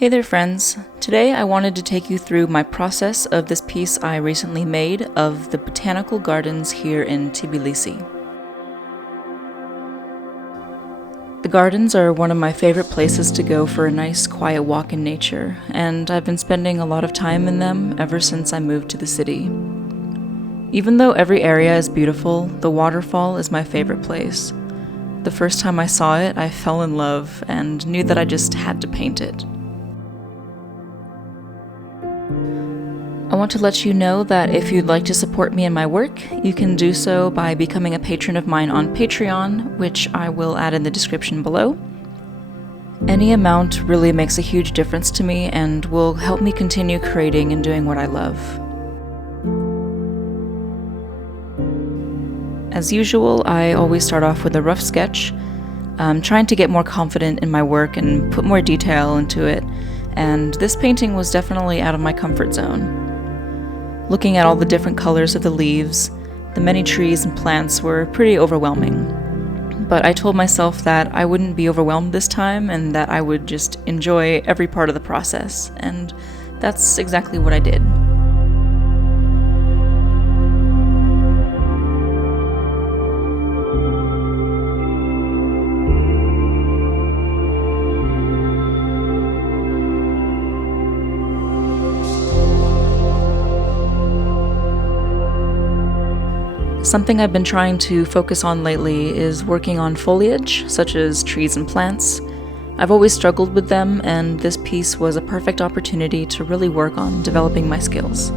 Hey there friends! Today I wanted to take you through my process of this piece I recently made of the Botanical Gardens here in Tbilisi. The gardens are one of my favorite places to go for a nice quiet walk in nature, and I've been spending a lot of time in them ever since I moved to the city. Even though every area is beautiful, the waterfall is my favorite place. The first time I saw it, I fell in love and knew that I just had to paint it. I want to let you know that if you'd like to support me in my work, you can do so by becoming a patron of mine on Patreon, which I will add in the description below. Any amount really makes a huge difference to me and will help me continue creating and doing what I love. As usual, I always start off with a rough sketch. I'm trying to get more confident in my work and put more detail into it, and this painting was definitely out of my comfort zone. Looking at all the different colors of the leaves, the many trees and plants were pretty overwhelming. But I told myself that I wouldn't be overwhelmed this time and that I would just enjoy every part of the process, and that's exactly what I did. Something I've been trying to focus on lately is working on foliage, such as trees and plants. I've always struggled with them, and this piece was a perfect opportunity to really work on developing my skills.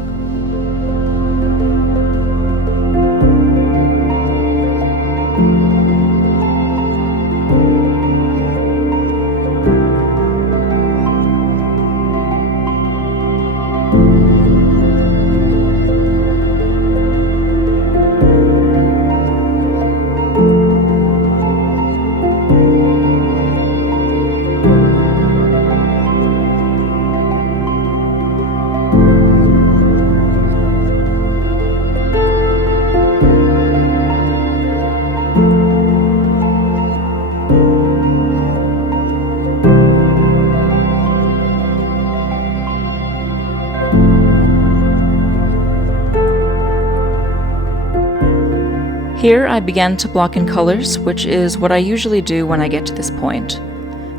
Here I began to block in colors, which is what I usually do when I get to this point.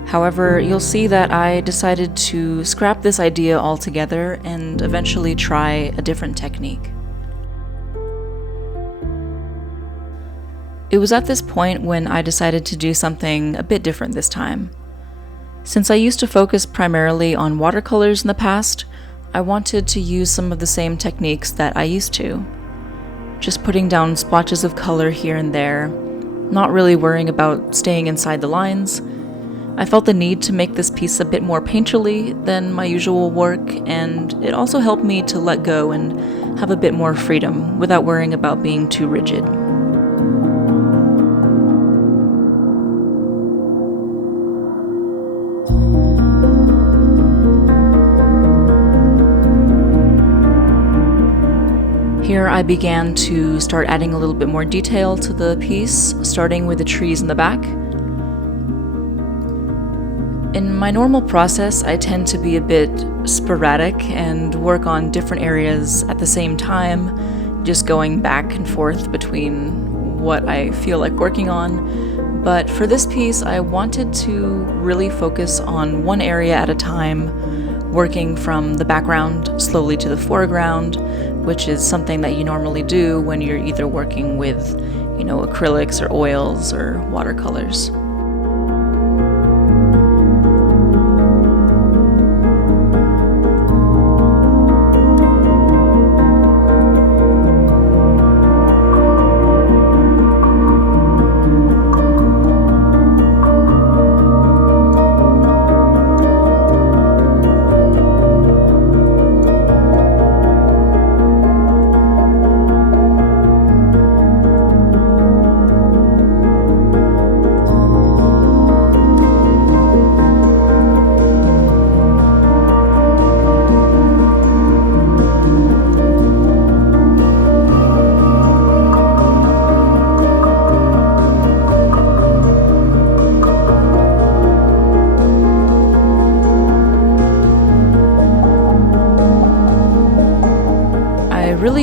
However, you'll see that I decided to scrap this idea altogether and eventually try a different technique. It was at this point when I decided to do something a bit different this time. Since I used to focus primarily on watercolors in the past, I wanted to use some of the same techniques that I used to. Just putting down splotches of color here and there, not really worrying about staying inside the lines. I felt the need to make this piece a bit more painterly than my usual work, and it also helped me to let go and have a bit more freedom without worrying about being too rigid. Here I began to start adding a little bit more detail to the piece, starting with the trees in the back. In my normal process, I tend to be a bit sporadic and work on different areas at the same time, just going back and forth between what I feel like working on. But for this piece, I wanted to really focus on one area at a time, working from the background slowly to the foreground, which is something that you normally do when you're either working with, acrylics or oils or watercolors.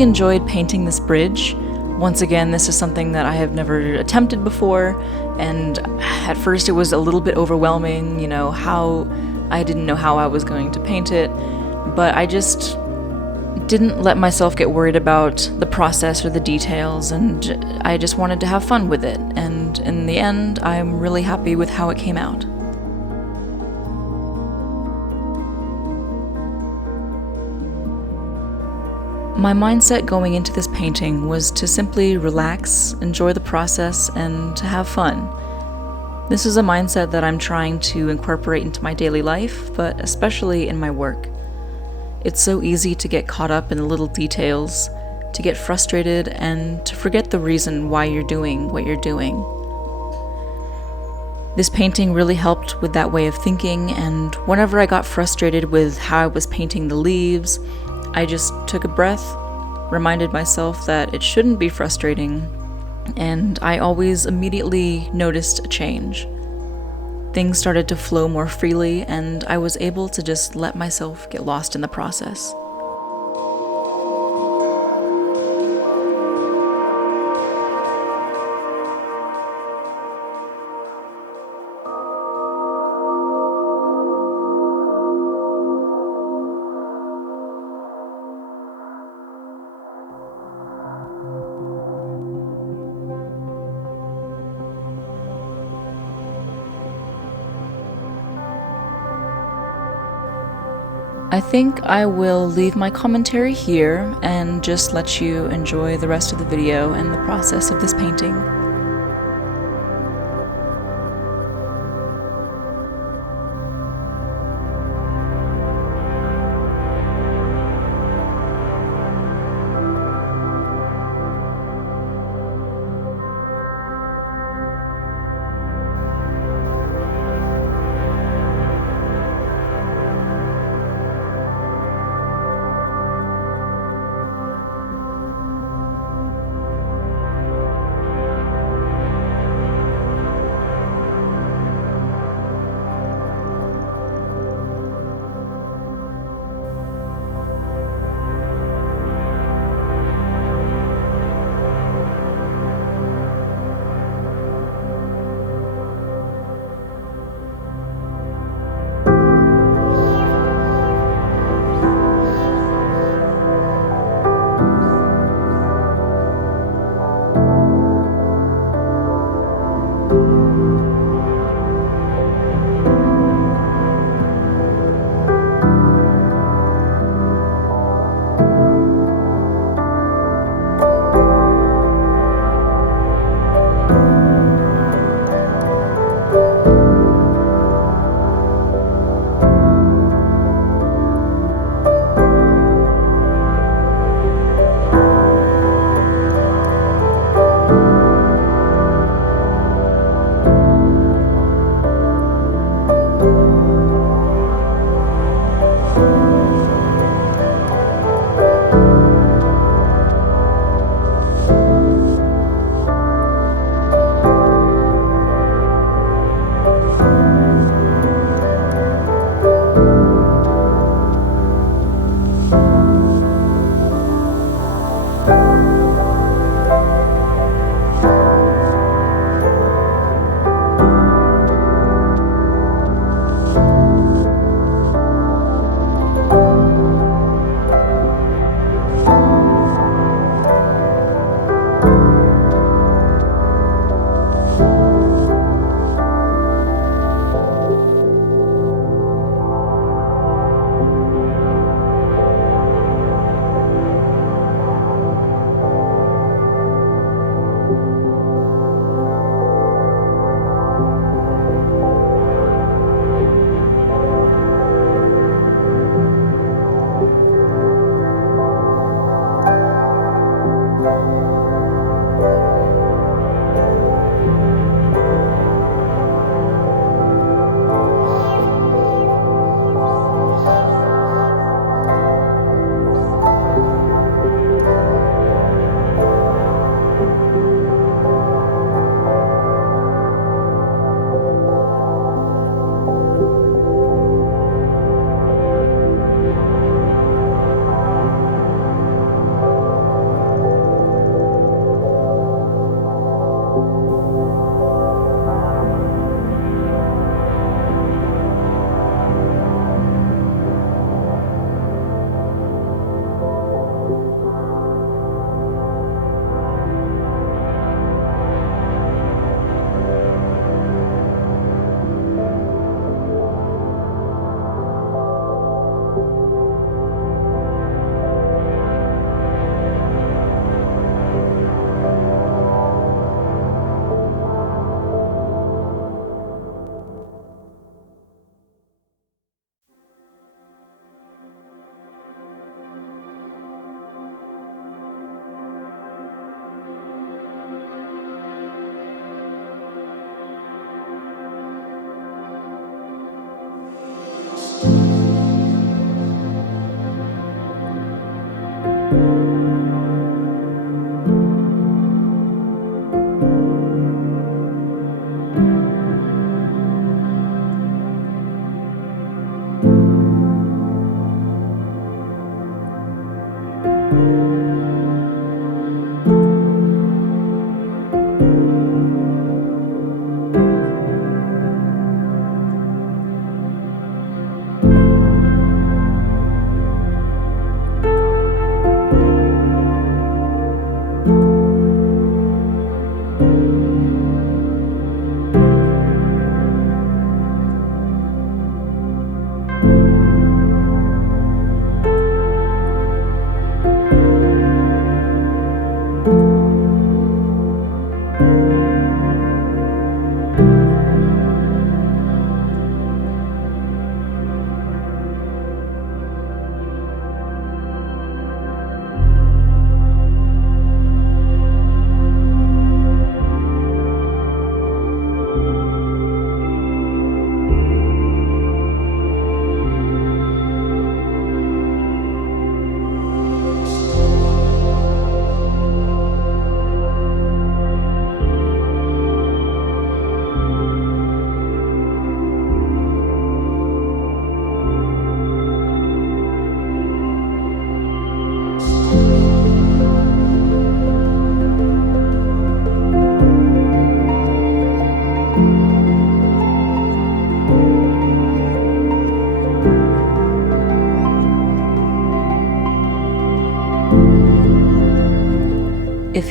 really enjoyed painting this bridge. Once again, this is something that I have never attempted before, and at first it was a little bit overwhelming, how I didn't know how I was going to paint it, but I just didn't let myself get worried about the process or the details, and I just wanted to have fun with it, and in the end, I'm really happy with how it came out. My mindset going into this painting was to simply relax, enjoy the process, and to have fun. This is a mindset that I'm trying to incorporate into my daily life, but especially in my work. It's so easy to get caught up in the little details, to get frustrated, and to forget the reason why you're doing what you're doing. This painting really helped with that way of thinking, and whenever I got frustrated with how I was painting the leaves, I just took a breath, reminded myself that it shouldn't be frustrating, and I always immediately noticed a change. Things started to flow more freely, and I was able to just let myself get lost in the process. I think I will leave my commentary here and just let you enjoy the rest of the video and the process of this painting.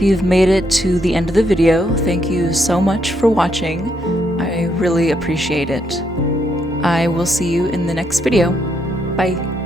If you've made it to the end of the video, thank you so much for watching. I really appreciate it. I will see you in the next video. Bye.